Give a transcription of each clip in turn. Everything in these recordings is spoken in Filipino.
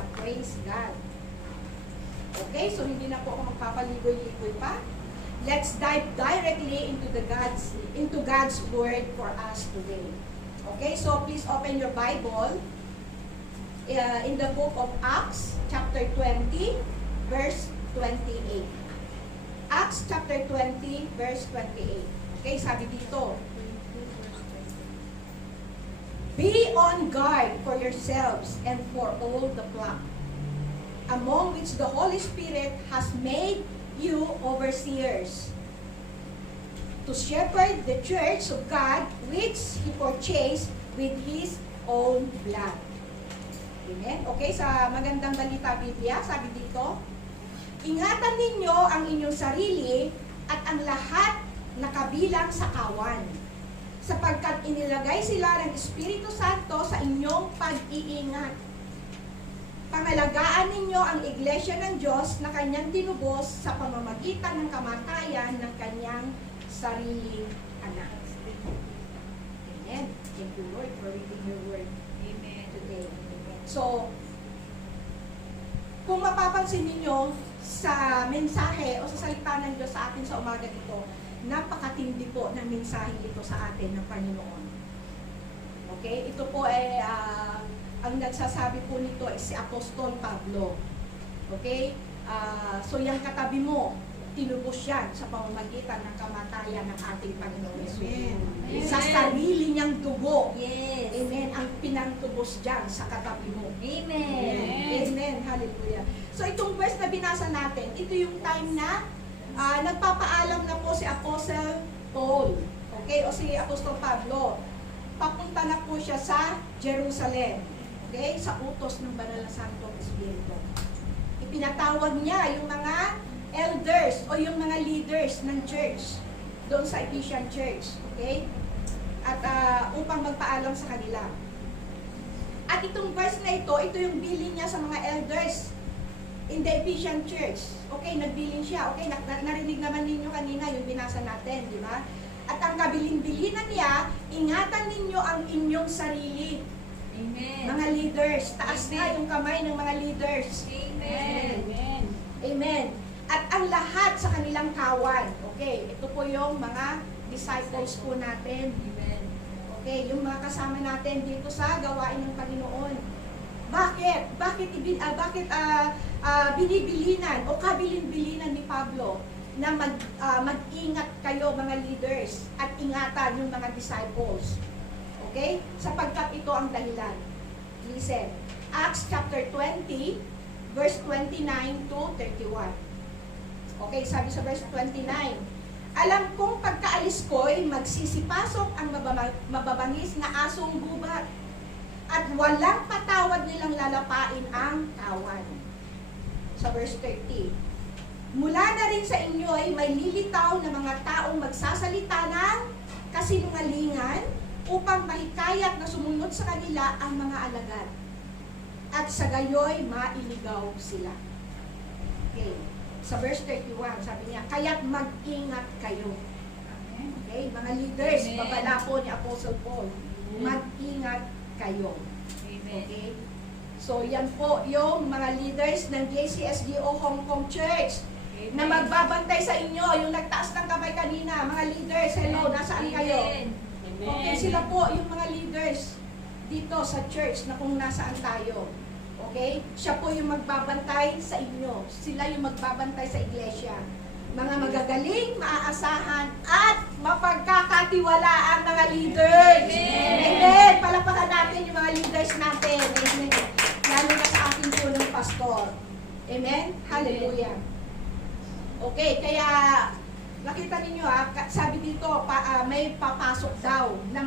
Hallelujah. Praise God. Okay, so hindi na po ako magpapaligoy-ligoy pa. Let's dive directly into God's word for us today. Okay, so please open your Bible in the book of Acts, chapter 20, verse 28. Acts chapter 20, verse 28. Okay, sabi dito, be on guard for yourselves and for all the flock, among which the Holy Spirit has made you overseers, to shepherd the church of God, which He purchased with His own blood. Amen? Okay, sa magandang balita Biblia, sabi dito, ingatan ninyo ang inyong sarili at ang lahat na kabilang sa kawan, sapagkat inilagay sila ng Espiritu Santo sa inyong pag-iingat. Pangalagaan ninyo ang iglesia ng Diyos na kanyang tinubos sa pamamagitan ng kamatayan ng kanyang sariling anak. Amen. Thank you, Lord, for reading your word. Amen. Today. So, kung mapapansin ninyo sa mensahe o sa salita ng Diyos sa atin sa umaga ito, napakatindi po ng mensahe ito sa atin ng Panginoon. Okay? Ito po ay ang nagsasabi po nito ay si Apostol Pablo. Okay? So yung katabi mo, tinubos yan sa pamamagitan ng kamatayan ng ating Panginoon Jesus. Sa sarili niyang dugo. Yes. Amen. Ang pinangtubos dyan sa katabi mo. Amen. Amen. Hallelujah. So itong verse na binasa natin, ito yung time na nagpapaalam na po si Apostle Paul, okay, o si Apostol Pablo. Papunta na po siya sa Jerusalem, okay, sa utos ng Banal na Santong Espiritu. Ipinatawag niya yung mga elders o yung mga leaders ng church doon sa Ephesian church, okay, at upang magpaalam sa kanila. At itong verse na ito yung bilin niya sa mga elders in the Ephesian church. Okay, nagbilin siya. Okay, narinig naman ninyo kanina yung binasa natin, di ba? At ang kabilin-bilinan niya, ingatan ninyo ang inyong sarili. Amen. Mga leaders, taas na yung kamay ng mga leaders. Amen. Amen. Amen. At ang lahat sa kanilang kawan. Okay, ito po yung mga disciples po natin. Amen. Okay, yung mga kasama natin dito sa gawain ng Panginoon. Bakit? Bakit binibilinan o kabilin-bilinan ni Pablo na mag-ingat kayo mga leaders at ingatan yung mga disciples? Okay? Sapagkat ito ang dahilan. Listen. Acts chapter 20, verse 29 to 31. Okay, sabi sa verse 29, alam kong pagkaalis ko'y magsisipasok ang mababangis na asong gubat, at walang patawad nilang lalapain ang kawan. Sa verse 30, mula na rin sa inyo ay may lilitaw na mga taong magsasalita ng kasinungalingan upang mahikayat na sumunod sa kanila ang mga alagad. At sa gayoy, mailigaw sila. Okay. Sa verse 31, sabi niya, kaya't mag-ingat kayo. Okay, mga leaders, babala po ni Apostle Paul, mag-ingat kayo. Okay? So, yan po yung mga leaders ng JCSDO Hong Kong Church na magbabantay sa inyo, yung nagtaas ng kamay kanina, mga leaders, hello, nasaan kayo? Okay, sila po yung mga leaders dito sa church na kung nasaan tayo. Okay? Siya po yung magbabantay sa inyo. Sila yung magbabantay sa iglesia. Mga magagaling, maaasahan, at mapagkakatiwalaan mga leaders. Amen! Amen! Palapakan natin yung mga leaders natin. Amen! Lalo na sa ating punong pastor. Amen? Hallelujah! Okay, kaya nakita ninyo sabi dito, may papasok daw na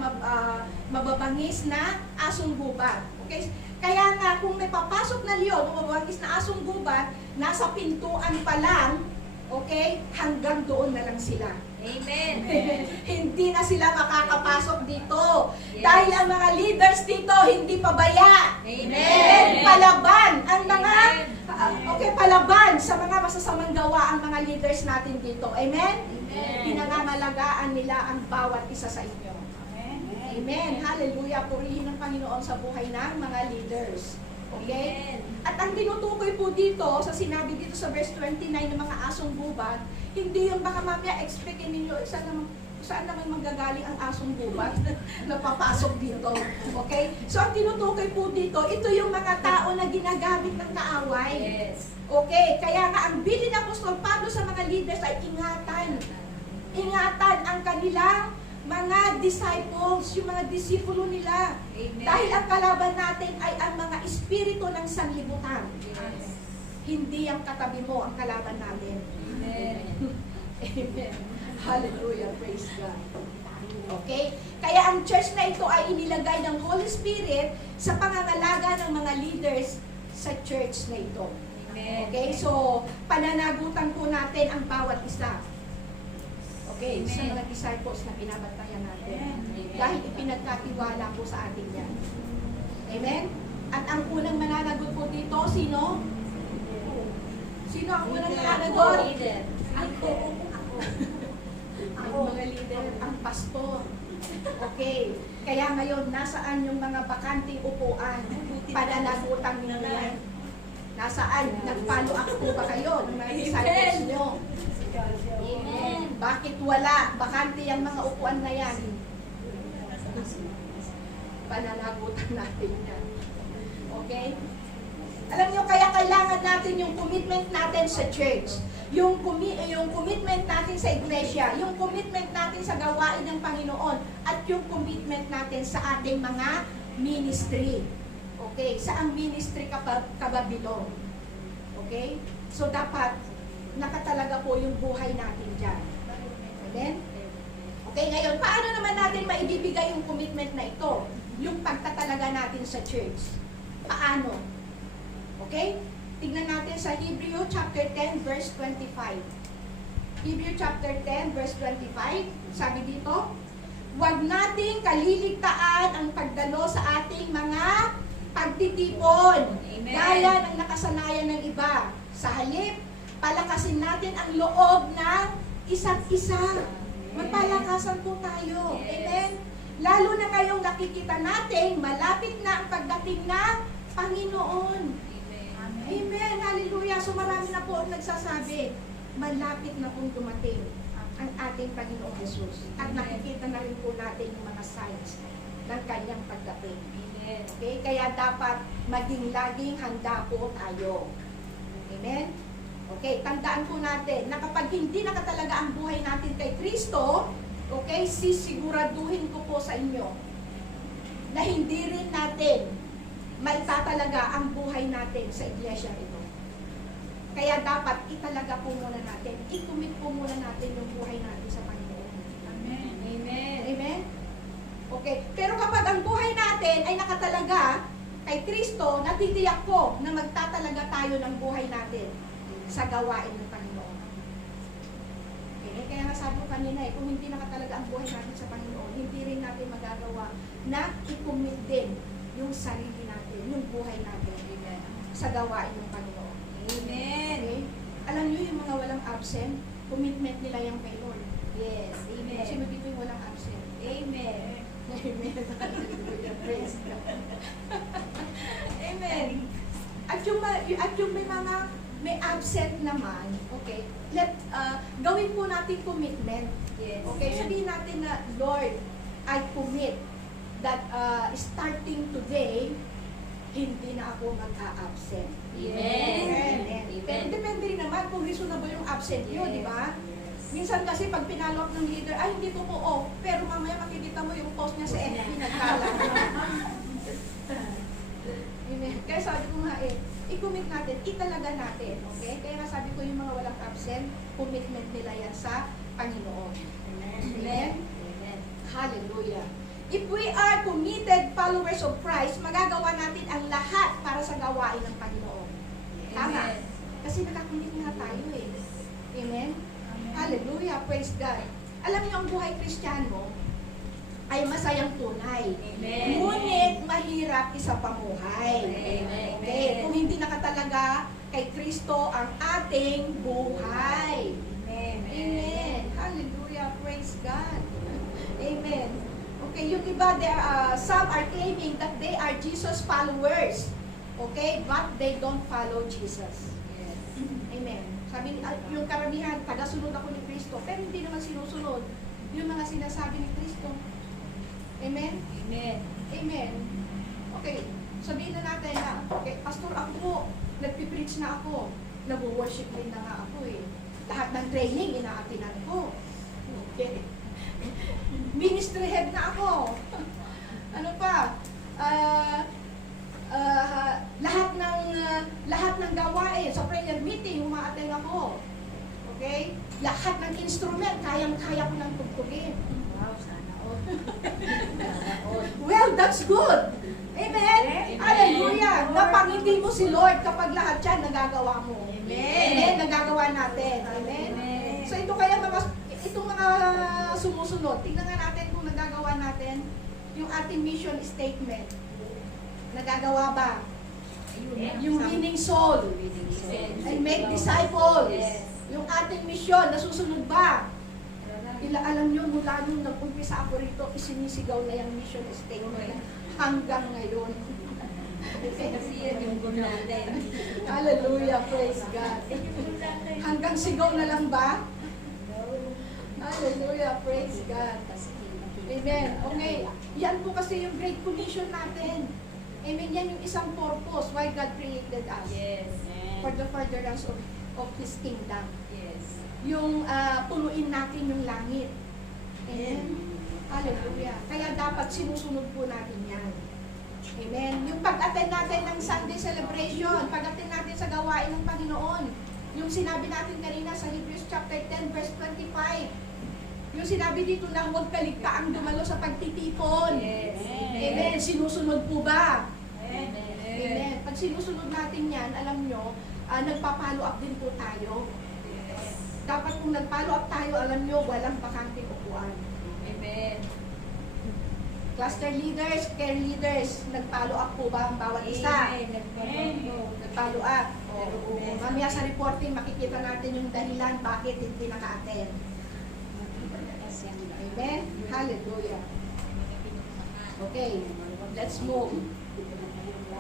mababangis na asong gubat. Okay? Kaya nga, kung may papasok na leon o mababangis na asong gubat, nasa pintuan pa lang, okay, hanggang doon na lang sila. Amen. Hindi na sila makakapasok dito. Yes. Dahil ang mga leaders dito, hindi pabaya. Amen. Palaban ang mga, palaban sa mga masasamang gawa ang mga leaders natin dito. Amen. Amen. Pinangamalagaan nila ang bawat isa sa inyo. Amen. Amen. Hallelujah. Purihin ng Panginoon sa buhay ng mga leaders. Okay? Amen. At ang ang tinutukoy po dito, sa sinabi dito sa verse 29 ng mga asong gubat, hindi yung baka mamaya expectin ninyo, saan naman manggagaling ang asong gubat na papasok dito. Okay? So ang tinutukoy po dito, ito yung mga tao na ginagamit ng kaaway. Yes. Okay? Kaya nga ang bilin ng Apostol Pablo sa mga leaders ay ingatan. Ingatan ang kanilang mga disciples, yung mga disipulo nila. Amen. Dahil ang kalaban natin ay ang mga espiritu ng sanlibutan. Yes. Hindi ang katabi mo ang kalaban natin. Amen. Amen. Hallelujah. Praise God. Okay? Kaya ang church na ito ay inilagay ng Holy Spirit sa pangangalaga ng mga leaders sa church na ito. Amen. Okay? So, pananagutan po natin ang bawat isa. Okay? Sa Amen. mga disciples na pinabantayan natin. Amen. Dahil ipinagkatiwala po sa atin yan. Amen? At ang unang mananagot po dito, sino? Sino ang unang mananagot? Leader. Ako. Ang mga leader, ang pastor. Okay. Kaya ngayon, nasaan yung mga bakanting upuan? Pananagutan nyo na yan. Nasaan? Nag-follow up po ba kayo ng mga disciples nyo? Amen. Bakit wala? Bakante yung mga upuan na yan. Pananagutan natin yan. Okay? Alam niyo, kaya kailangan natin yung commitment natin sa church. Yung commitment natin sa iglesia, yung commitment natin sa gawain ng Panginoon, at yung commitment natin sa ating mga ministry. Okay? Saang ministry ka ba bilong? Okay? So dapat nakatalaga po yung buhay natin dyan. Amen? Okay, ngayon, paano naman natin maibibigay yung commitment na ito? Yung pagtatalaga natin sa church. Paano? Okay? Tignan natin sa Hebrew chapter 10 verse 25. Hebrew chapter 10 verse 25, sabi dito, huwag nating kaliligtaan ang pagdalo sa ating mga pagtitipon. Amen. Gaya ng nakasanayan ng iba. Sa halip, palakasin natin ang loob ng isa't isa. Magpalakasan po tayo. Yes. Amen? Lalo na ngayong nakikita natin, malapit na ang pagdating ng Panginoon. Amen. Hallelujah. So marami na po ang nagsasabi, malapit na pong dumating ang ating Panginoong Jesus. At nakikita na rin po natin yung mga signs ng kanyang pagdating. Amen. Okay? Kaya dapat maging laging handa po tayo. Amen? Okay, tandaan po natin na kapag hindi nakatalaga ang buhay natin kay Kristo, okay, sisiguraduhin ko po sa inyo na hindi rin natin maitatalaga ang buhay natin sa iglesia ito. Kaya dapat italaga po muna natin, i-commit po muna natin yung buhay natin sa Panginoon. Amen. Amen. Amen? Okay, pero kapag ang buhay natin ay nakatalaga kay Kristo, natitiyak ko na magtatalaga tayo ng buhay natin sa gawain ng Panginoon. Okay, kaya nga sabi ko kanina kung hindi nakatalaga ang buhay natin sa Panginoon, hindi rin natin magagawa na i-commit din yung sarili natin, yung buhay natin sa gawain ng Panginoon. Amen. Okay? Alam niyo yung mga walang absent, commitment nila yung kay Lord. Yes. Amen. Sino dito yung walang absent? Amen. Amen. Praise God. Amen. At yung may absent naman, okay, gawin po natin commitment. Yes. Okay, sabihin natin na, Lord, I commit that starting today, hindi na ako mag-a-absent. Amen. Amen. Pero depende rin naman kung reasonable yung absent nyo, di ba? Minsan kasi pag pinalo up ng leader, ay hindi ko po off, pero mamaya makikita mo yung post niya sa FB, nagkala. Amen. Kaya sabi ko nga i-commit natin, italaga natin. Okay? Kaya nga sabi ko yung mga walang absent, commitment nila yan sa Panginoon. Amen? Amen. Hallelujah. If we are committed followers of Christ, magagawa natin ang lahat para sa gawain ng Panginoon. Tama? Amen. Kasi nakakumit nga tayo Amen? Hallelujah. Praise God. Alam niyo, ang buhay Kristiyano ay masayang tunay. Amen. Ngunit mahirap isa pamuhay. Amen. Okay? Kung hindi nakatalaga kay Kristo ang ating buhay. Amen. Amen. Hallelujah. Praise God. Amen. Okay, yung iba, some are claiming that they are Jesus followers. Okay? But they don't follow Jesus. Yes. Amen. Sabi, yung karamihan, tagasunod ako ni Kristo, pero hindi naman sinusunod yung mga sinasabi ni Kristo. Amen? Amen. Amen. Okay, sabihin na natin na, okay, pastor ako, nagpipreach na ako, nag-worship din na nga ako eh. Lahat ng training, inaatinan ko. Okay. Ministry head na ako. Ano pa? Lahat ng gawain sa prayer meeting, umaattend ako. Okay? Lahat ng instrument, kayang-kaya ko nang tugtugin. Wow, sana all. Well, that's good. Amen? Hallelujah. Napangiti mo si Lord kapag lahat yan nagagawa mo. Amen. Amen? Nagagawa natin. Amen? Amen. So ito kaya itong mga sumusunod, tingnan nga natin kung nagagawa natin yung ating mission statement. Nagagawa ba? Yung winning soul. And make disciples. Yes. Yung ating mission, nasusunod ba? Alam nyo, mula nung nag-umpisa ako rito, isinisigaw na yung mission statement hanggang ngayon. Kasi yan yung goal natin. Hallelujah, praise God. Hanggang sigaw na lang ba? Hallelujah, praise God. Amen. Okay, yan po kasi yung Great Commission natin. Amen, yan yung isang purpose why God created us. Yes. For the furtherance of His kingdom. Yes. Yung punuin natin yung langit. Amen. Hallelujah. Kaya dapat sinusunod po natin yan. Amen. Yung pag-attend natin ng Sunday celebration, pag-attend natin sa gawain ng Panginoon, yung sinabi natin kanina sa Hebrews chapter 10 verse 25, yung sinabi dito na huwag kaligtaang dumalo sa pagtitipon. Yes. Amen. Sinusunod po ba? Amen. Amen. Pag sinusunod natin yan, alam nyo, nagpa-follow up din po tayo. Dapat kung nag-follow up tayo, alam nyo, walang bakanting upuan. Amen. Cluster leaders, care leaders, nag-follow up po ba ang bawat isa? Nag-follow up. O, mamaya sa reporting, makikita natin yung dahilan bakit hindi naka-attend. Amen? Hallelujah. Okay, let's move.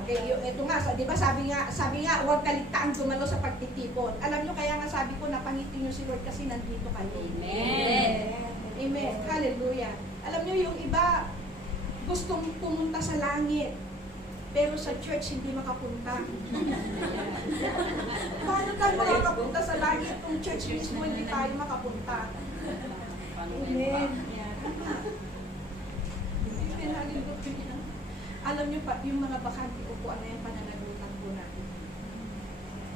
Okay, ito nga, di ba sabi nga, huwag kaligtaang dumalo sa pagtitipon. Alam nyo, kaya nga sabi ko, napangiti nyo si Lord kasi nandito kayo. Amen. Amen. Hallelujah. Alam nyo, yung iba, gustong pumunta sa langit, pero sa church hindi makapunta. Paano tayo makakapunta sa langit kung church mismo hindi tayo makapunta? Amen. Alam nyo pa, yung mga bakante upuan na yung pananagutan po natin.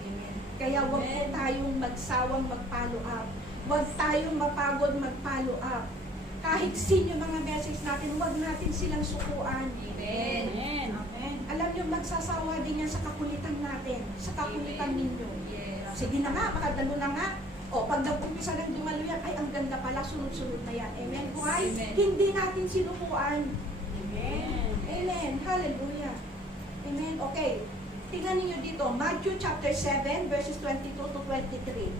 Amen. Kaya huwag po tayong magsawang mag-follow up. Huwag tayong mapagod mag-follow up. Kahit sino mga message natin, huwag natin silang sukuan. Amen. Amen. Alam nyo, magsasawa din yan sa kakulitan natin, sa kakulitan ninyo. Yes. Sige na nga, makadalo na nga. O, pag nag-umpisa ng dumalo yan, ay, ang ganda pala, sunod-sunod na yan. Amen. Why? Amen. Hindi natin sinukuan. Amen. Amen. Hallelujah. Amen. Okay. Tingnan niyo dito, Matthew chapter 7, verses 22 to 23.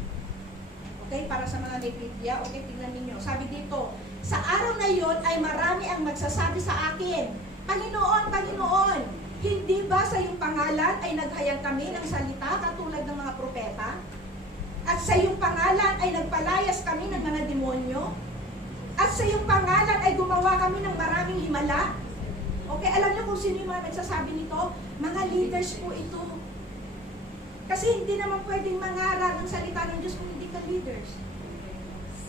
Okay, para sa mga may Biblia. Okay, tingnan niyo. Sabi dito, sa araw na yon ay marami ang magsasabi sa akin, Panginoon, Panginoon, hindi ba sa iyong pangalan ay naghayag kami ng salita katulad ng mga propeta? At sa iyong pangalan ay nagpalayas kami ng mga demonyo? At sa iyong pangalan ay gumawa kami ng maraming himala? Okay, alam niyo kung sino yung mga nagsasabi nito? Mga leaders po ito. Kasi hindi naman pwedeng mangaral ng salita ng Diyos kung hindi ka leaders.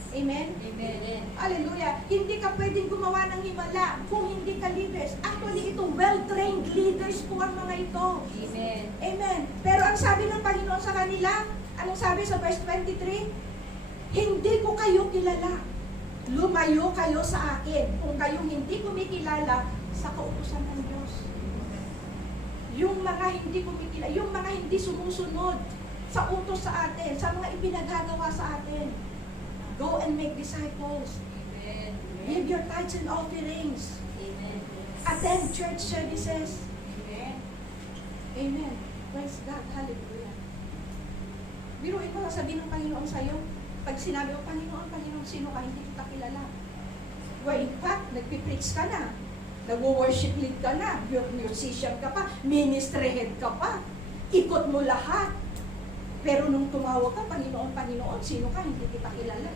Amen? Amen. Hallelujah. Hindi ka pwedeng gumawa ng himala kung hindi ka leaders. Actually, ito, well-trained leaders po ang mga ito. Amen. Amen. Pero ang sabi ng Panginoon sa kanila, anong sabi sa verse 23? Hindi ko kayo kilala. Lumayo kayo sa akin kung kayong hindi kumikilala sa kautusan ng Diyos. Yung mga hindi kumikilala, yung mga hindi sumusunod sa utos sa atin, sa mga ipinaghagawa sa atin. Go and make disciples. Amen. Give your tithes and offerings. Amen. Attend church services. Amen. Amen. Praise God. Hallelujah. Biruin mo, sabihin ng Panginoon sa'yo, pag sinabi mo, Panginoon, Panginoon, sino ka? Hindi kita kilala. Where in fact, nagpipreach ka na. Nag-worship lead ka na, musician ka pa, ministry head ka pa, ikot mo lahat. Pero nung tumawag ka, Panginoon, Panginoon, sino ka? Hindi kita kilala.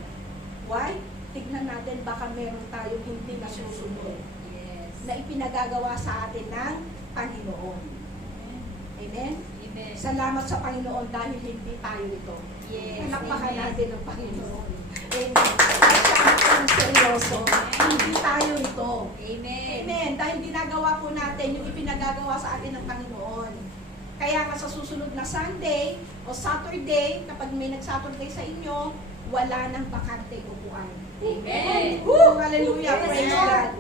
Why? Tignan natin, baka meron tayong hindi nasusunod Yes. na ipinagagawa sa atin ng Panginoon. Amen? Amen. Salamat sa Panginoon dahil hindi tayo ito. Yes. Palakpakan Amen. natin ang Panginoon. Amen. At siya ang seryoso. Hindi tayo ito. Amen. Amen. Dahil ginagawa po natin yung ipinagagawa sa atin ng Panginoon. Kaya nga sa susunod na Sunday o Saturday, kapag may nag-Saturday sa inyo, wala nang bakante upuan. Amen. Woo! Hallelujah. Yes, Praise Lord. God.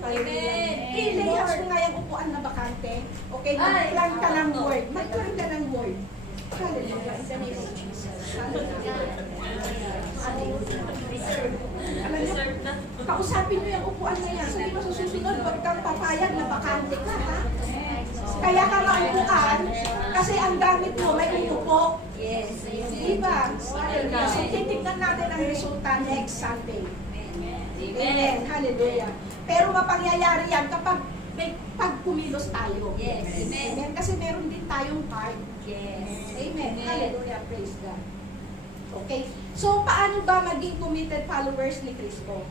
Amen. I-layouts mo nga yung upuan na bakante. Okay, Ay, mag-plan ka ng no. word. Mag-plan ka ng word. Hallelujah. In the name of Jesus. Hallelujah. Alam niyo, kausapin niyo yung upuan na yan. Sabi mo sa susunod, huwag kang papayag na bakante ka, ha? Kaya ka maupuan, kasi ang gamit mo may umupo. Yes. Diba? Hallelujah. So, titignan natin ang resulta next Sunday. Amen. Amen. Hallelujah. Pero mapangyayari yan kapag pag kumilos tayo. Yes. Amen. Amen. Kasi meron din tayong part. Yes. Amen. Hallelujah. Praise God. Okay. So, paano ba maging committed followers ni Kristo?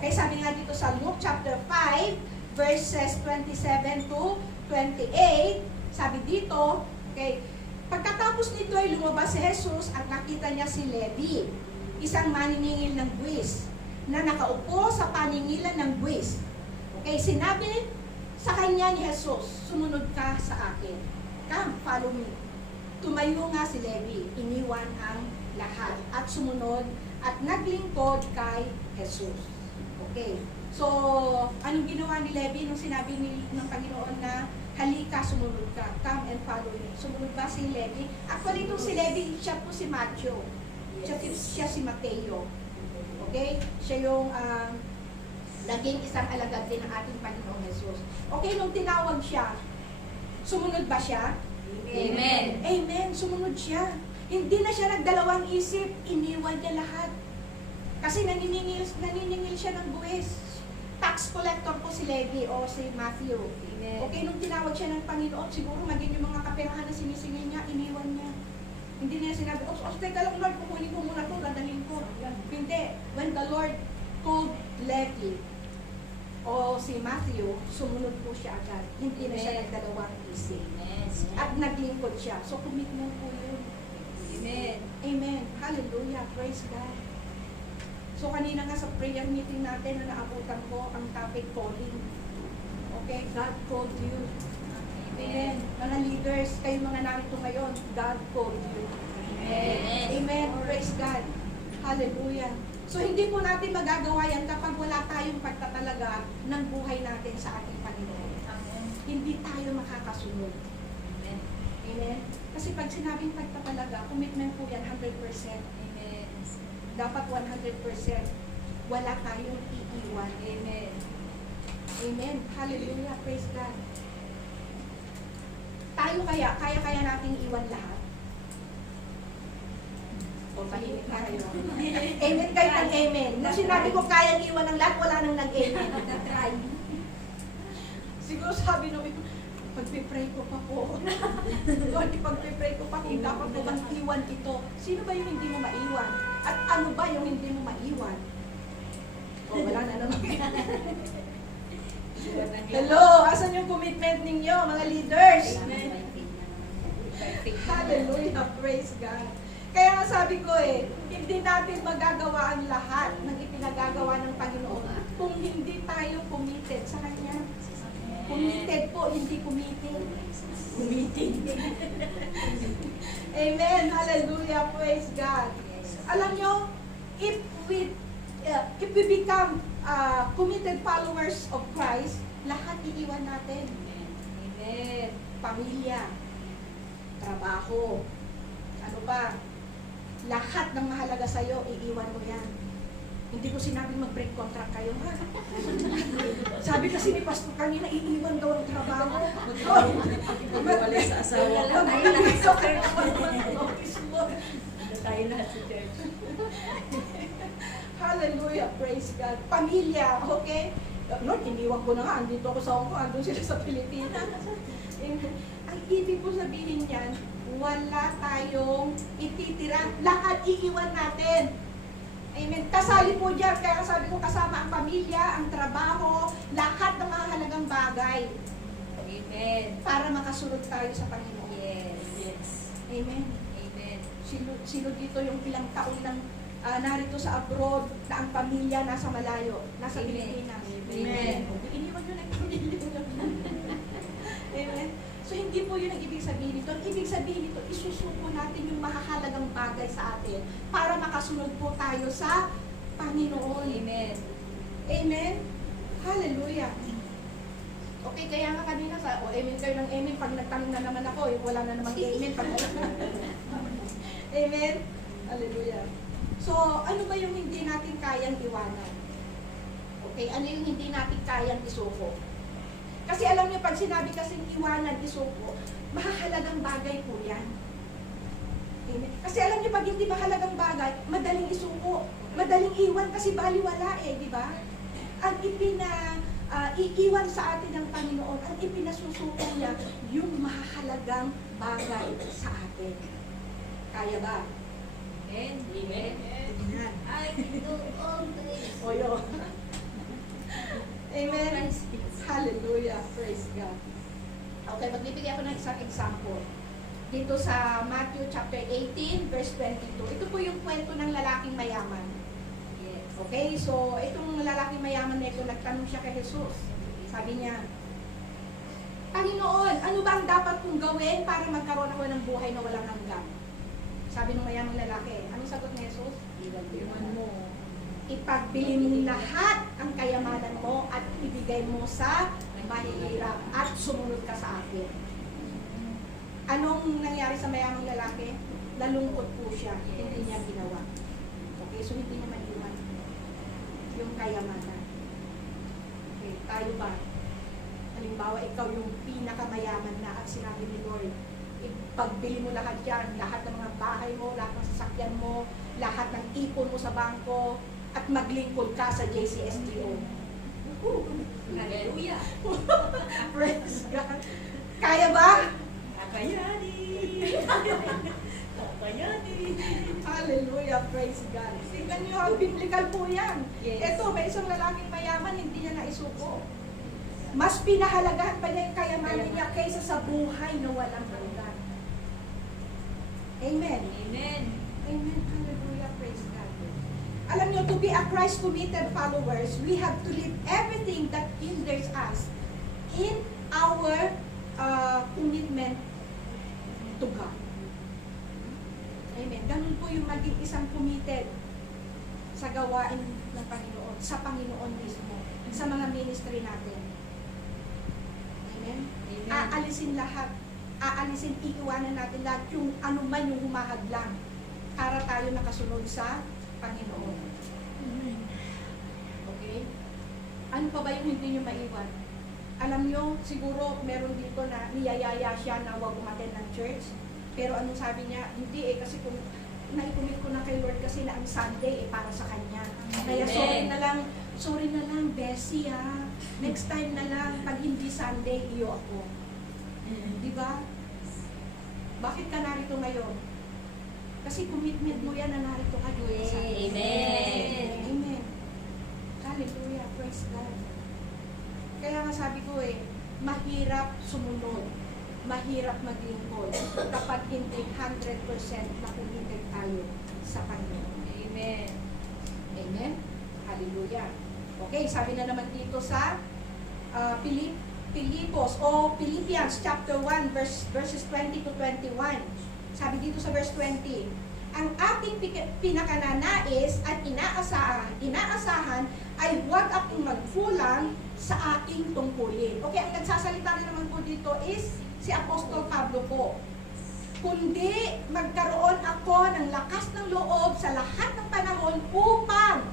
Okay, sabi nga dito sa Luke chapter 5, verses 27 to 28, sabi dito, okay, pagkatapos nito ay lumabas si Jesus at nakita niya si Levi, isang maniningil ng buwis, na nakaupo sa paningilan ng buwis. Okay, sinabi sa kanya ni Jesus, sumunod ka sa akin. Come, follow me. Tumayo nga si Levi, iniwan ang lahat at sumunod at naglingkod kay Jesus. Okay. So, anong ginawa ni Levi nung sinabi ng Panginoon na halika, sumunod ka, come and follow me. Sumunod ba si Levi? Actually, itong si Levi, siya po si Matthew. Siya si Mateo. Okay? Siya yung naging isang alagad din ng ating Panginoong Jesus. Okay, nung tinawag siya, sumunod ba siya? Amen. Amen. Sumunod siya. Hindi na siya nagdalawang isip, iniwan niya lahat. Kasi naniningil siya ng buwis. Tax collector po si Levi o si Matthew. Amen. Okay, nung tinawag siya ng Panginoon, siguro maging yung mga kaperahan na sinisingil niya, iniwan niya. Hindi niya sinabi, teka lang Lord, kukunin ko muna ito, dadalhin ko. Hindi. When the Lord called Levi o si Matthew, sumunod po siya agad. Hindi na siya Amen. nagdalawang isip. Amen. At naglingkod siya. So, commitment po yun. Amen. Amen. Hallelujah. Praise God. So, kanina nga sa prayer meeting natin na naabutan ko ang topic calling. Okay? God called you. Amen. Mga leaders, kayo mga narito ngayon, God called you. Amen. Amen. Praise God. Hallelujah. So, hindi po natin magagawa yan kapag wala tayong pagtatalaga ng buhay natin sa ating Panginoon. Amen. Hindi tayo makakasunod. Amen. Amen. Kasi pag sinabing pagtatalaga, commitment po yan 100%. Amen. Dapat 100%. Wala tayong iiwan. Amen. Amen. Hallelujah. Praise God. Tayo kaya nating iwan lahat? O tahimik na kayo. Amen kayo ng amen. Nung sinabi ko kayang iwan ng lahat, wala nang nag-amen. Nag-try. Siguro sabi nung pagpipray ko pa po. Lord, pagpipray ko pa kung dapat ko bang iwan ito. Sino ba yung hindi mo maiwan? At ano ba yung hindi mo maiwan? O, wala na naman. Hello! Asan yung commitment ninyo, mga leaders? Hallelujah! Praise God! Kaya nga sabi ko hindi natin magagawa ang lahat ng ipinagagawa ng Panginoon kung hindi tayo committed sa Kanya. Committed po, hindi committed. Committed. Amen. Hallelujah. Praise God. Alam nyo, if we become committed followers of Christ, lahat iiwan natin. Amen. Pamilya, trabaho, ano pa, lahat ng mahalaga sa'yo, iiwan mo yan. Hindi ko sinabing mag-break contract kayo, ha? Sabi kasi ni Pastor kanina, iiwan daw ang trabaho. Magwalay sa asawa. Tayo lahat sa church. Hallelujah, praise God. Pamilya, okay? Lord, iniwan ko na nga, andito ako sa Hong Kong, andun sila sa Pilipinas. Amen. Ang ibig po sabihin niyan, wala tayong ititira. Lahat iiwan natin. Amen. Kasali po dyan, kaya sabi ko kasama ang pamilya, ang trabaho, lahat ng mga halagang bagay Amen. para makasunod tayo sa Panginoon. Yes. Yes. Amen. Amen. Sino dito yung ilang taon nang narito sa abroad na ang pamilya nasa malayo, nasa Amen. Pilipinas. Amen. Iniwan nyo na yung pamilya nyo. Amen. So hindi po yun ang ibig sabihin nito. Ang ibig sabihin nito, isusuko natin yung mahahalagang bagay sa atin para makasunod po tayo sa Panginoon. Amen. Amen. Hallelujah. Okay, kaya nga kanina sa, amen kayo ng amen, pag nagtanong na naman ako, wala na namang amen. Pag amen. Hallelujah. So, ano ba yung hindi natin kayang iwanan? Okay, ano yung hindi natin kayang isuko? Kasi alam niyo, pag sinabi kasing iwanan, isuko, mahalagang bagay po yan. Amen. Kasi alam niyo, pag hindi mahalagang bagay, madaling isuko. Madaling iwan kasi baliwala di ba? Ang iiwan sa atin ng Panginoon, ang ipinasusuko niya, yung mahalagang bagay sa atin. Kaya ba? Amen. Amen. Yan. I do all this. Oyo. Amen. Hallelujah. Praise God. Okay, magbibigay ako ng isang example. Dito sa Matthew chapter 18, verse 22. Ito po yung kwento ng lalaking mayaman. Yes. Okay, so itong lalaking mayaman na ito, nagtanong siya kay Jesus. Sabi niya, Panginoon, ano ba ang dapat kong gawin para magkaroon ako ng buhay na walang hanggan? Sabi ng mayamang lalaki. Anong sagot ni Jesus? Iwan mo. Ipagbili mo lahat ang kayamanan mo at ibigay mo sa mahihirap at sumunod ka sa akin. Anong nangyari sa mayamang lalaki? Nalungkot po siya. Hindi niya ginawa. Okay, so hindi niya maiwan yung kayamanan. Okay, tayo ba? Halimbawa, ikaw yung pinakamayaman na at sinabi ni Lord, ipagbili mo lahat yan, lahat ng mga bahay mo, lahat ng sasakyan mo, lahat ng ipon mo sa bangko, at maglingkod ka sa JCSTO. Hallelujah. Praise God. Kaya ba? Kakayanin. Kakayanin. Hallelujah, praise God. Tingnan nyo, biblical po yan. Yes. Ito, may isang lalaking mayaman, hindi niya naisuko. Mas pinahalagahan pa niya yung kayamanan niya kaysa sa buhay na walang hanggan. Amen. Amen. Amen. Hallelujah, praise God. Alam nyo, to be a Christ-committed followers, we have to leave everything that hinders us in our commitment to God. Amen. Ganun po yung maging isang committed sa gawain ng Panginoon, sa Panginoon mismo, sa mga ministry natin. Amen. Amen. Aalisin lahat. Aalisin, iiwanan natin lahat yung ano man yung humahadlang para tayo nakasunod sa Panginoon. Okay? Ano pa ba yung hindi nyo maiwan? Alam nyo, siguro meron dito na niyayaya siya na huwag umattend ng church. Pero anong sabi niya? Hindi kasi kung naikumit ko na kay Lord kasi na ang Sunday para sa Kanya. Kaya Amen. sorry na lang, Bessie Next time na lang, pag hindi Sunday, iyo ako. Di ba? Bakit ka narito ngayon? Kasi commitment mo yan na narito ka doon sa Amen. Amen. Hallelujah. Praise God. Kaya nga sabi ko mahirap sumunod. Mahirap maglingkod kapag hindi 100% na committed tayo sa Panginoon. Amen. Amen? Hallelujah. Okay, sabi na naman dito sa Pilipos o Philippians chapter 1 verses 20 to 21. Sabi dito sa verse 20, ang ating pinakananais at inaasahan ay huwag akong magkulang sa aking tungkulin. Okay, ang nagsasalita na naman po dito is si Apostol Pablo po. Kundi magkaroon ako ng lakas ng loob sa lahat ng panahon upang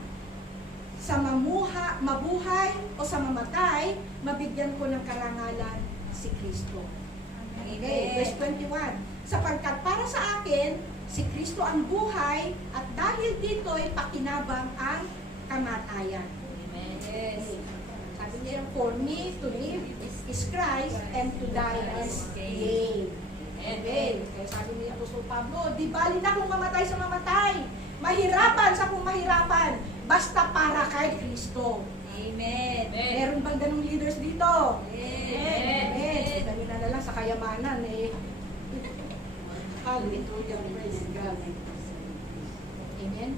sa mabuhay o sa mamatay, mabigyan ko ng karangalan si Kristo. Okay, verse 21. Sapagkat para sa akin, si Kristo ang buhay at dahil dito ay pakinabang ang kamatayan. Amen. Yes. Sabi Sabi niya, for me to live is Christ and to die is gain. Amen. Kaya sabi niya, Apostol Pablo, di bali na kung mamatay sa mamatay. Mahirapan sa kung mahirapan. Basta para kay Kristo. Amen. Meron bang ganung leaders dito? Amen. Amen. Dami na lang sa kayamanan eh. Hallelujah. Praise God. Amen.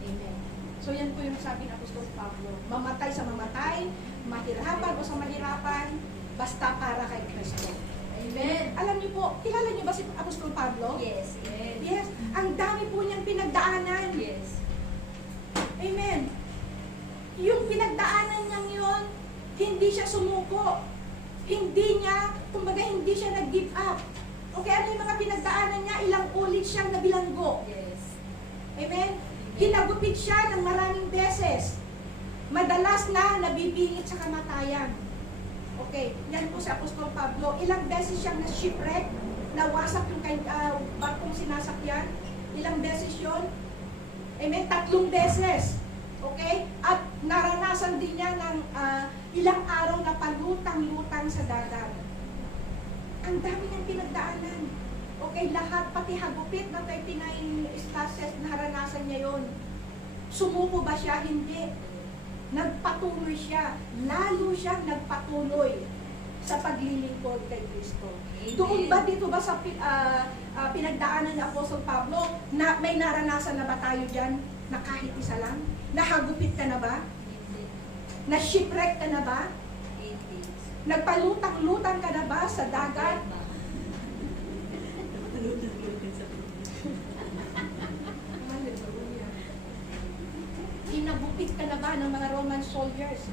Amen. So yan po yung sabi ng Apostol Pablo. Mamatay sa mamatay, mahirapan o sa mahirapan, basta para kay Kristo. Amen. Alam niyo po, kilala niyo ba si Apostol Pablo? Yes. Amen. Yes. Ang dami po niyang pinagdaanan. Yes. Amen. Yung pinagdaanan niyang yun, hindi siya sumuko. Hindi niya, kumbaga hindi siya nag-give up. Okay, ano yung mga pinagdaanan niya? Ilang ulit siyang nabilanggo. Yes. Amen? Hinagupit siya ng maraming beses. Madalas na nabibingit sa kamatayan. Okay, yan po si Apostol Pablo. Ilang beses siyang na-shipwreck, nawasak yung barkong sinasakyan. Ilang beses yun? Amen? 3 beses. Okay? At naranasan din niya ng ilang araw na palutang-lutang sa dagat. Ang dami niyang pinagdaanan. Okay, lahat, pati hagupit na 39 stases, naranasan niya yon. Sumuko ba siya? Hindi. Nagpatuloy siya. Lalo siyang nagpatuloy sa paglilingkod kay Kristo. Amen. Doon ba dito ba sa pinagdaanan ni Apostol Pablo, na may naranasan na ba tayo dyan na kahit isa lang? Nahagupit ka na ba? Hindi. Na-shipwreck ka na ba? Hindi. Nagpalutang-lutang ka na ba sa dagat? Hallelujah. Hinagupit ka na ba ng mga Roman soldiers?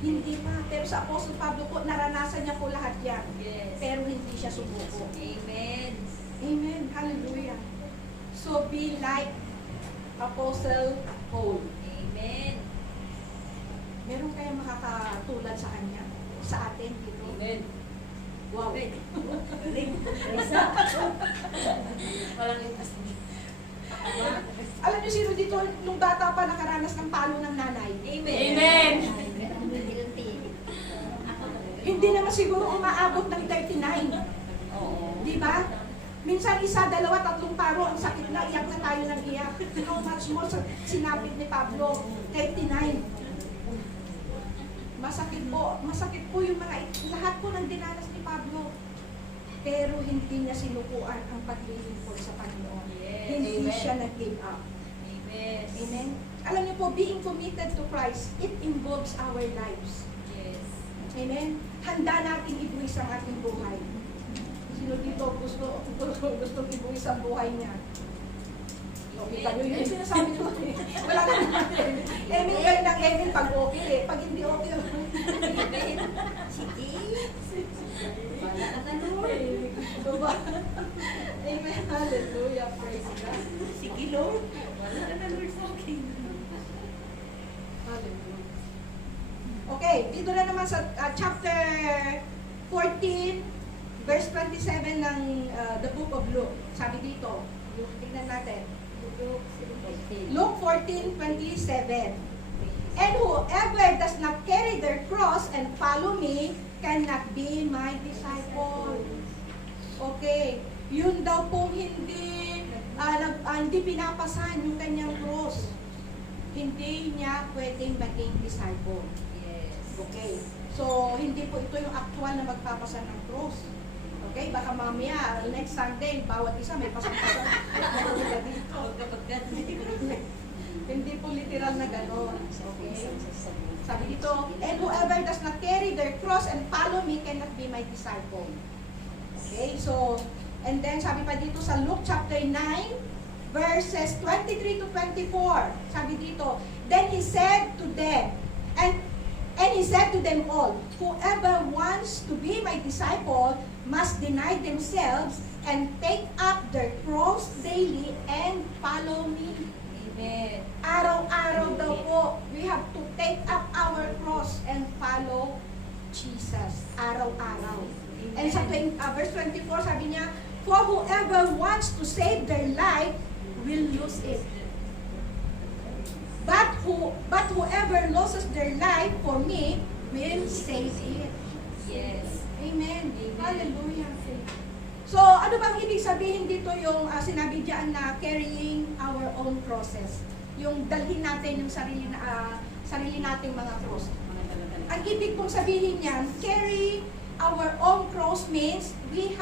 Hindi pa. Pero sa Apostol Pablo po, naranasan niya po lahat yan. Yes. Pero hindi siya sumuko. Amen. Amen. Hallelujah. So be like Apostle Paul. Amen. Meron kaya makakatulad sa kanya? Sa atin dito? Amen. Wow. Galing. Isa. Walang ipas. Alam niyo sino dito nung bata pa nakaranas ng palo ng nanay? Amen. Amen. Hindi naman siguro umaabot ng 39. Oo. Di ba? Minsan isa, dalawa, 3 paro, ang sakit na, iyak na tayo ng iyak. How much more sa sinapit ni Pablo, 39. Masakit po yung mga, lahat po ng dinanas ni Pablo. Pero hindi niya sinukuan ang paglilingkod sa Panginoon. Yes. Hindi Amen. siya nag-give up. Amen. Amen? Alam niyo po, being committed to Christ, it involves our lives. Yes. Amen? Handa natin ibuwis ang ating buhay. Sino dito gusto ibuwis ang buhay niya? Okay, tayo yun yung sinasabi niyo. Wala ka naman. Amen kayo ng amen pag okay eh. Pag hindi okay. Amen. Sige. Wala ka na Lord. Diba? Amen. Hallelujah. Praise God. Sige Lord. Wala ka na Lord sa akin. Hallelujah. Okay, dito na naman sa chapter 14, verse 27 ng the book of Luke. Sabi dito, tingnan natin. Luke 14:27. And whoever does not carry their cross and follow me cannot be my disciple. Okay, yun daw pong hindi pinapasan yung kanyang cross. Hindi niya pwedeng maging disciple. Yes. Okay. So, hindi po ito yung actual na magpapasan ng cross. Okay? Baka mamaya, next Sunday, bawat isa may pasang-pasan. Hindi po literal na gano'n. Okay? Sabi dito, and whoever does not carry their cross and follow me cannot be my disciple. Okay? So, and then sabi pa dito sa Luke chapter 9, verses 23 to 24. Sabi dito, then he said to them, and he said to them all, whoever wants to be my disciple must deny themselves and take up their cross daily and follow me. Amen. Araw-araw daw po, we have to take up our cross and follow Jesus. Araw-araw. And sa verse 24, sabi niya, for whoever wants to save their life will lose it. But whoever loses their life for me will save it. Yes. Amen. Amen. Hallelujah. So, ano bang ibig sabihin dito yung sinabi diyan na carrying our own crosses? Yung dalhin natin yung sarili nating mga cross. Ang ibig pong sabihin niyan, carry our own cross means we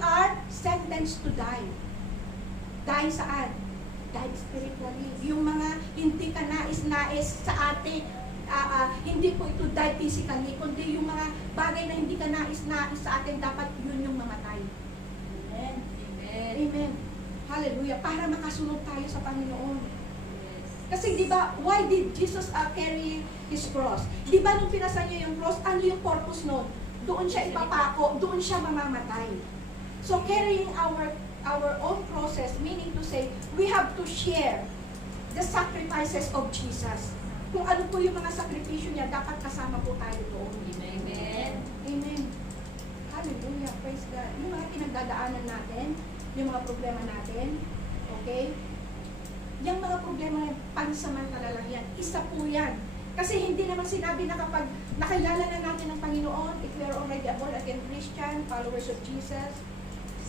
are sentenced to die. Die saan? Die spiritually. Yung mga hindi ka nais-nais sa atin, hindi po ito die physically, kundi yung mga bagay na hindi ka nais-nais sa atin, dapat yun yung mamatay. Amen. Amen. Amen. Hallelujah. Para makasunod tayo sa Panginoon. Yes. Kasi di ba, why did Jesus carry His cross? Di ba nung pinasa niya yung cross, ano yung purpose nun? Doon siya ipapako, doon siya mamamatay. So carrying our own crosses, meaning to say, we have to share the sacrifices of Jesus. Kung ano po yung mga sakripisyo niya, dapat kasama po tayo doon. Amen. Amen. Hallelujah. Praise God. Yung mga pinagdadaanan natin, yung mga problema natin, okay? Yung mga problema, pansamantala lang yan. Isa po yan. Kasi hindi naman sinabi na kapag nakilala na natin ang Panginoon, if we are already a born-again Christian, followers of Jesus,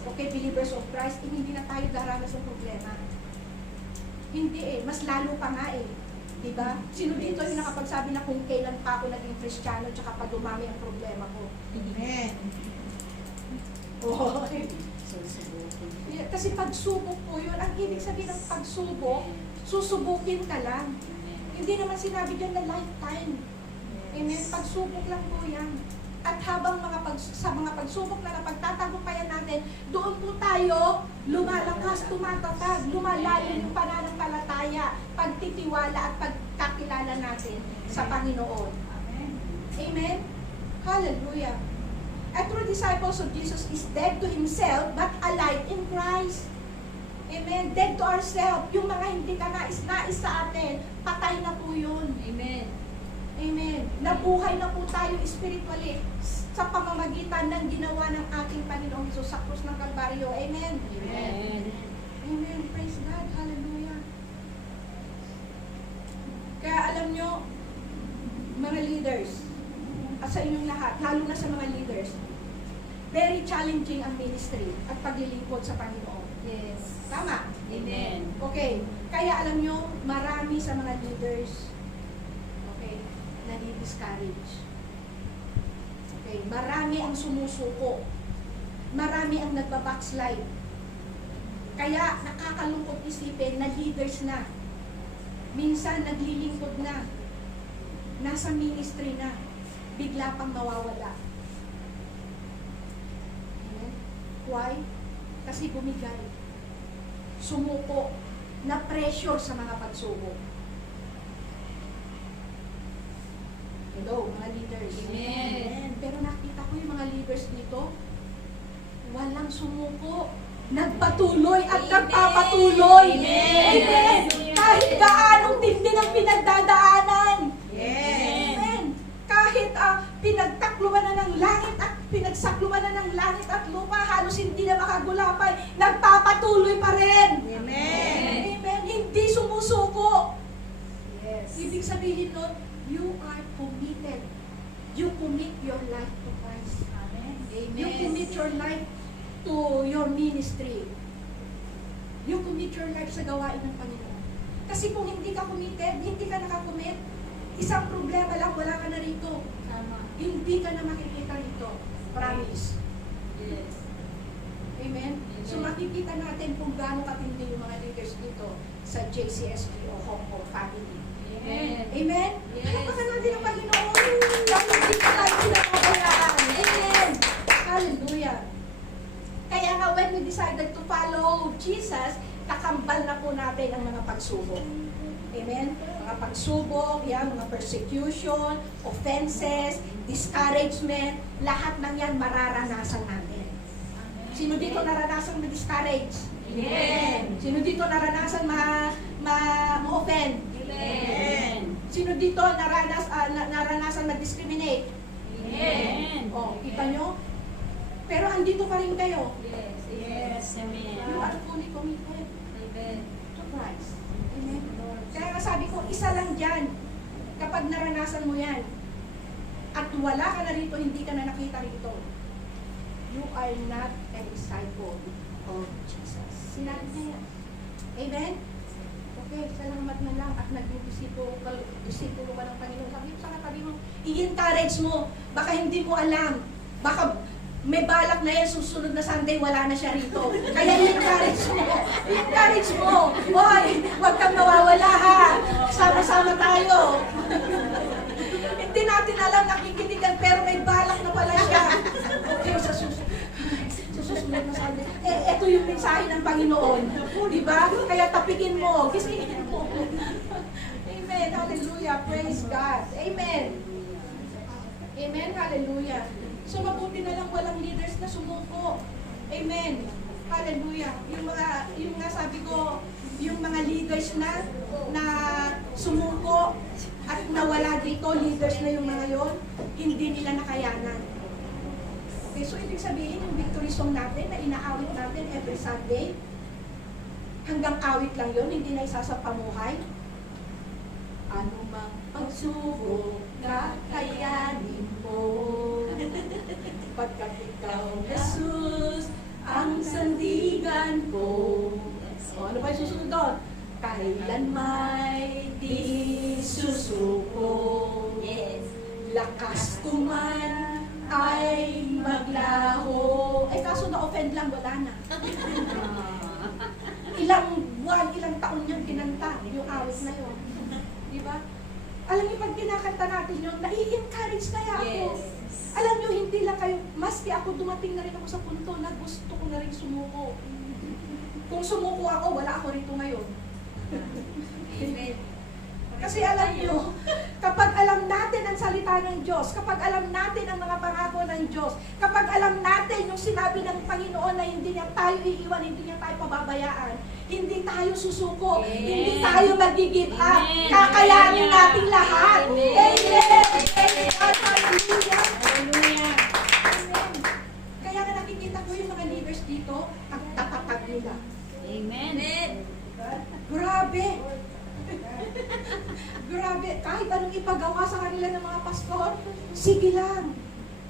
okay, believers of Christ, hindi na tayo daranas ng problema. Hindi eh. Mas lalo pa nga eh. Diba? Sino dito yung nakapagsabi na kung kailan pa ako naging Kristiyano tsaka pa dumami ang problema ko? Amen. Oh, kasi pagsubok po yun. Ang ibig sabihin ng pagsubok, susubukin ka lang. Hindi naman sinabi dyan na lifetime. Amen? Pagsubok lang po yan. At habang sa mga pagsubok na napagtatagumpayan natin, doon po tayo lumalakas, tumatatag, lumalalim yung pananampalataya, pagtitiwala at pagkakilala natin sa Panginoon. Amen? Hallelujah. A true disciple of Jesus is dead to himself but alive in Christ. Amen? Dead to ourselves. Yung mga hindi ka nais-nais sa atin, patay na po yun. Amen. Amen. Nabuhay na po tayo spiritually sa pamamagitan ng ginawa ng ating Panginoong Hesus sa krus ng Kalbaryo. Amen. Amen. Amen. Praise God. Hallelujah. Kaya alam nyo, mga leaders, at sa inyong lahat, lalo na sa mga leaders, very challenging ang ministry at paglilingkod sa Panginoon. Yes. Tama? Amen. Okay. Kaya alam nyo, marami sa mga leaders, okay, nadi-discourage. Okay, marami ang sumusuko. Marami ang nagbabackslide. Kaya nakakalungkot isipin na leaders na. Minsan naglilingkod na. Nasa ministry na. Bigla pang nawawala. Amen? Why? Kasi bumigay. Sumuko. Na-pressure sa mga pagsubok. Hello, mga leaders. Amen. Pero nakita ko yung mga leaders dito, walang sumuko. Nagpatuloy at Amen. nagpapatuloy. Amen. Amen. Kahit gaanong tindi ng pinagdadaanan. Yes. Amen. Kahit pinagtakluban na ng langit at pinagsakluban na ng langit at lupa, halos hindi na makagulapay, nagpapatuloy pa rin. Amen. Amen. Hindi sumusuko. Yes. Ibig sabihin nun, you are committed. You commit your life to Christ. Amen. You commit your life to your ministry. You commit your life sa gawain ng Panginoon. Kasi kung hindi ka committed, hindi ka nakakommit, isang problema lang, wala ka na rito. Tama. Hindi ka na makikita rito. Promise. Yes. Amen? So makikita natin kung gaano katindi yung mga leaders dito sa JCSP o Hong Kong family. Amen. Amen? Yes. Palapakan natin ang Panginoon. Dahil hindi ka tayo pinapabayaan. Amen. Hallelujah. Kaya nga when we decided to follow Jesus, kakambal na po natin ang mga pagsubok. Amen? Mga pagsubok, yan, mga persecution, offenses, discouragement, lahat ng yan mararanasan natin. Sino dito naranasan ma-discourage? Amen. Sino dito naranasan ma-offend? Amen. Sino dito naranasan ma-discriminate? Amen. O, kita nyo? Pero andito pa rin kayo. Yes. Yes. Amen. You are fully committed. Amen. To Christ. Amen. Kaya nga sabi ko, isa lang dyan. Kapag naranasan mo yan, at wala ka na rito, hindi ka na nakita rito, you are not a disciple of Jesus. Sinabi niya yan. Amen? Okay, salamat na lang at naging disipulo ka ng Panginoon. Sabi mo sa katabi mo, i-encourage mo. Baka hindi mo alam. Baka may balak na yan, susunod na Sunday, wala na siya rito. Kaya i-encourage mo. I-encourage mo. Hoy, huwag kang nawawala ha. Sama-sama tayo. Hindi natin alam nakikinigan, pero may balak na pala siya. Okay, sa susunod na Sunday. Ito yung mensahe ng Panginoon. Diba? Kaya tapikin mo. Gisingin mo. Amen. Hallelujah. Praise God. Amen. Amen. Hallelujah. So mabuti na lang walang leaders na sumuko. Amen. Hallelujah. Yung nga sabi ko, yung mga leaders na sumuko at nawala dito, leaders na yung mga yon, hindi nila nakayanan. Okay, so ibig sabihin yung victory song natin na inaawit natin every Sunday, hanggang awit lang yon, hindi na isa sa pamuhay. Ano mang pagsubok, kakayanin mo. Pagkat ikaw, Jesus, ang sandigan ko. O, ano pa yung susunod doon? Kailan may di susuko. Yes. Lakas ko man ay maglaho. Ay, kaso na-offend lang, wala na. Ilang buwan, ilang taon niyang kinanta yung awit na yun. Di ba? Alam niyo, pag kinakanta natin yun, nai-encourage kaya ako. Yes. Alam niyo, hindi lang kayo, maski ako dumating na rin ako sa punto na gusto ko na rin sumuko. Kung sumuko ako, wala ako rito ngayon. Amen. Kasi alam niyo, kapag alam natin ang salita ng Diyos, kapag alam natin ang mga pangako ng Diyos, kapag alam natin yung sinabi ng Panginoon na hindi niya tayo iiwan, hindi niya tayo pababayaan, hindi tayo susuko, Amen. hindi tayo mag-give up, Amen. kakayanin natin lahat. Amen. Amen! Amen. Hallelujah! Hallelujah. Amen! Kaya nga nakikita ko yung mga leaders dito, ang tatatag nila. Amen. Grabe! Grabe, kahit anong ipagawa sa kanila ng mga pastor, sige lang.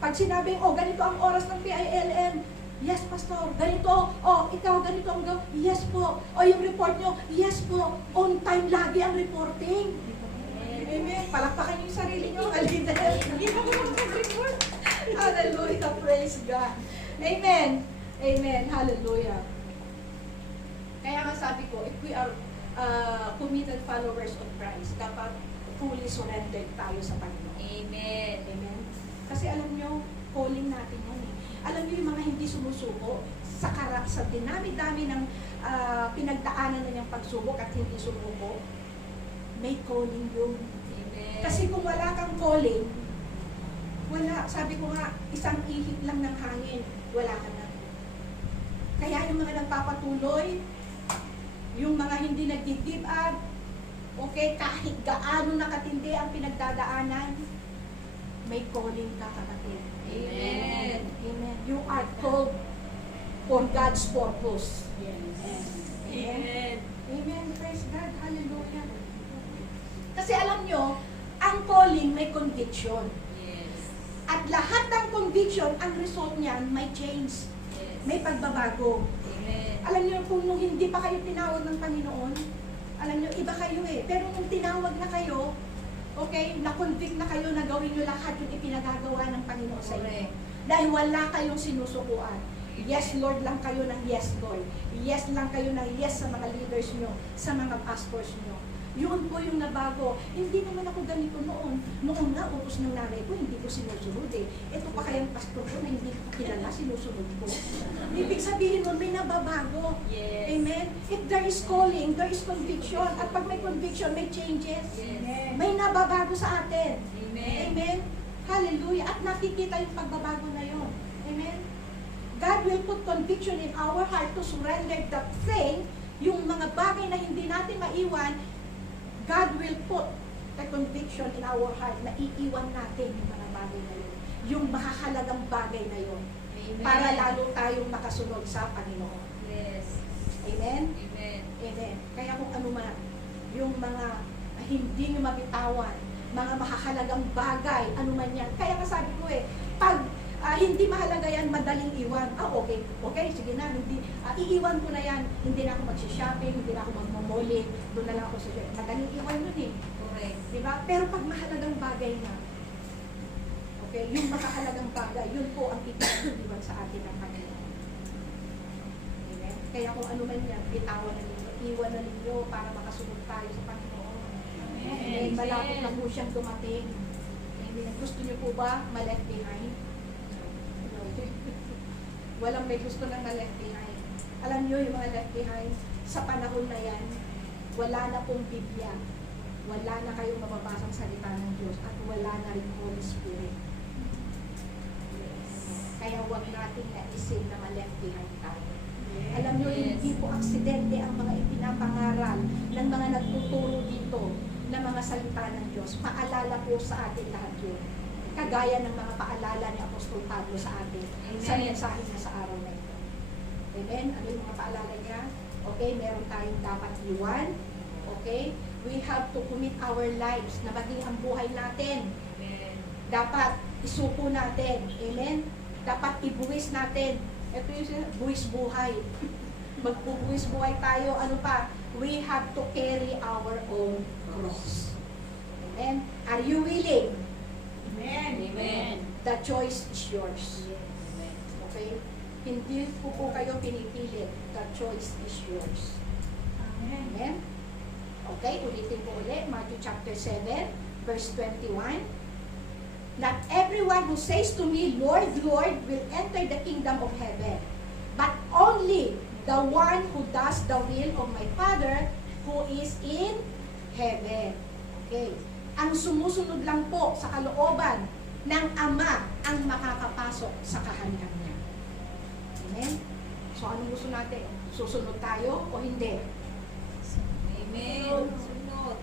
Pag sinabing, oh, ganito ang oras ng PILM, yes, pastor. Ganito, oh, ikaw, ganito ang gawin, yes po. O yung report nyo, yes po. On time lagi ang reporting. Amen. Palakpakan yung sarili nyo, mga leader. Hindi na mo mag-report. Hallelujah, praise God. Amen. Amen, hallelujah. Kaya nga sabi ko, if we are committed followers of Christ, dapat fully surrendered tayo sa Panginoon. Amen. Amen? Kasi alam nyo, calling natin yun eh. Alam nyo yung mga hindi sumusuko, sa dinami-dami ng pinagdaanan na niyang pagsubok at hindi sumuko, may calling yun. Amen. Kasi kung wala kang calling, wala, sabi ko nga, isang ihip lang ng hangin, wala ka na. Kaya yung mga nagpapatuloy, yung mga hindi nag-give up, okay, kahit gaano nakatindi ang pinagdadaanan, may calling ka, kapatid. Amen. Amen. You are called for God's purpose. Amen. Amen. Praise God. Hallelujah. Kasi alam nyo, ang calling may conviction. Yes. At lahat ng conviction, ang result niyan, may change. Yes. May pagbabago. Amen. Alam niyo, kung nung hindi pa kayo tinawag ng Panginoon, alam niyo, iba kayo eh. Pero nung tinawag na kayo, okay, na-convict na kayo na gawin niyo lahat yung ipinagagawa ng Panginoon sa inyo. Dahil wala kayong sinusukuan. Yes, Lord lang kayo ng yes, Lord. Yes lang kayo ng yes sa mga leaders niyo, sa mga pastors niyo. Yun po yung nabago. Hindi naman ako ganito noon. Noon nga, utos ng nanay ko, hindi ko sinusunod eh. Ito pa kayang pastor ko na hindi ko kilala, sinusunod ko. Ibig sabihin nun, may nababago. Yes. Amen? If there is calling, there is conviction. At pag may conviction, may changes. Yes. May nababago sa atin. Amen. Amen? Hallelujah. At nakikita yung pagbabago na yon. Amen? God will put conviction in our heart to surrender that thing, yung mga bagay na hindi natin maiwan, God will put the conviction in our heart na iiwan natin yung mga bagay na yun. Yung makahalagang bagay na yun. Amen. Para lalo tayong makasunod sa Panginoon. Yes. Amen? Amen. Amen. niyo mabitawan. Mga makakalagang bagay, ano man yan. Kaya nga sabi ko pag hindi mahalaga yan, madaling iwan. Okay, sige na, iiwan ko na yan. Hindi na ako magsha-shopping, hindi na ako magmamoli, doon na lang ako sa madaling iwan nun Correct. Diba? Pero pag mahalagang bagay na, okay, yung makakalagang bagay, yun po ang ipinag-iwan sa atin ng Panginoon. Amen? Kaya kung ano man yan, bitawan na ninyo, iwan na ninyo para makasunod tayo sa Panginoon. Amen. Malapit na po siyang dumating. Amen. Gusto niyo po ba ma-left behind? No. Walang may gusto ng ma-left behind. Alam niyo yung mga left behind, sa panahon na yan, wala na pong Biblia. Wala na kayong mababasang salita ng Diyos at wala na rin Holy Spirit. Kaya huwag nating naisip na ma-left behind tayo. Alam niyo, hindi po aksidente ang mga ipinapangaral ng mga nagtuturo dito ng mga salita ng Diyos. Paalala po sa atin lahat yun. Kagaya ng mga paalala ni Apostol Pablo sa atin sa mensahe niya sa araw na ito. Amen? Ano yung mga paalala niya? Okay, meron tayong dapat iwan. Okay? We have to commit our lives na maging ang buhay natin. Dapat isuko natin. Amen? Dapat ibuwis natin. Ito yung buwis buhay. Magbubuwis buhay tayo. Ano pa? We have to carry our own cross. Amen? Are you willing? Amen. The choice is yours. Okay? Hindi po kayo pinipilit. The choice is yours. Amen? Okay, ulitin ko ulit. Matthew chapter 7, verse 21. Not everyone who says to me, Lord, Lord, will enter the kingdom of heaven, but only the one who does the will of my Father who is in heaven. Okay. Ang sumusunod lang po sa kalooban ng Ama ang makakapasok sa kaharian niya. Amen? So, anong gusto natin? Susunod tayo o hindi? Amen. Sunod.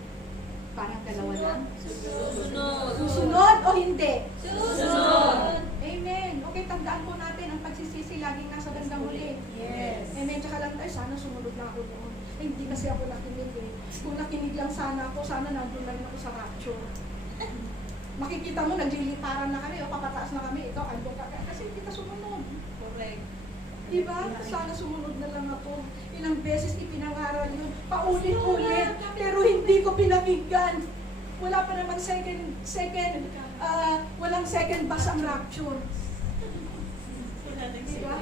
Parang dalawa lang. Susunod. Susunod o hindi? Susunod. Amen. Okay, tandaan po natin ang pagsisisi laging nasa bandang huli. Yes. Amen. Tsaka lang tayo, sana sumunod na ako noon. Hindi kasi ako nakinig Kung nakinig lang sana ako, sana nandun na rin ako sa rapture. Makikita mo, nagliliparan na kami o papataas na kami. Ikaw, andun ka. Kasi hindi ka sumunod. Correct. Diba? Sana sumunod na lang ako. Ilang beses ipinangaral yun. Paulit-ulit. Pero hindi ko pinakinggan. Wala pa namang walang second bus ang rapture. Diba?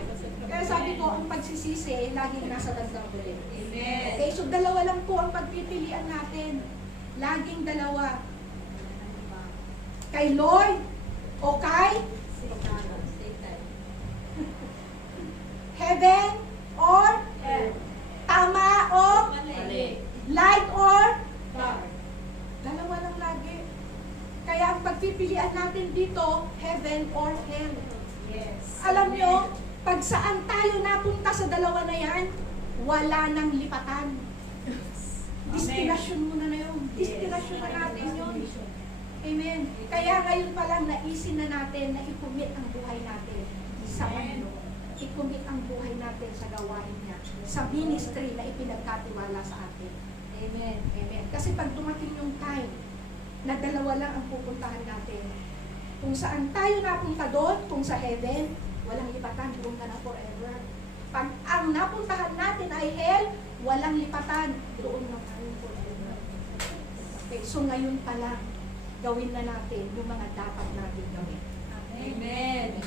Kaya sabi ko, ang pagsisisi, laging nasa bandang huli. Amen. Okay, so dalawa lang po ang pagpipilian natin. Laging dalawa. Kay Lord o kay Satan. heaven or tama o Mali. light or dark. Dalawa lang lagi. Kaya ang pagpipilian natin dito, heaven or hell. Yes. Alam nyo, pag saan tayo napunta sa dalawa na yan, wala nang lipatan. Destinasyon muna na yun. Destinasyon na natin yun. Amen. Kaya ngayon pa lang naisin na natin na i-commit ang buhay natin sa Panginoon. I-commit ang buhay natin sa gawain niya, sa ministry na ipinagkatiwala sa atin. Amen. Amen. Kasi pag dumating yung time na dalawa lang ang pupuntahan natin, kung saan tayo napunta doon, kung sa heaven, walang lipatan, doon ka na forever. Pag ang napuntahan natin ay hell, walang lipatan, doon na tayo forever. Okay, so ngayon pa lang, gawin na natin yung mga dapat natin gawin. Amen.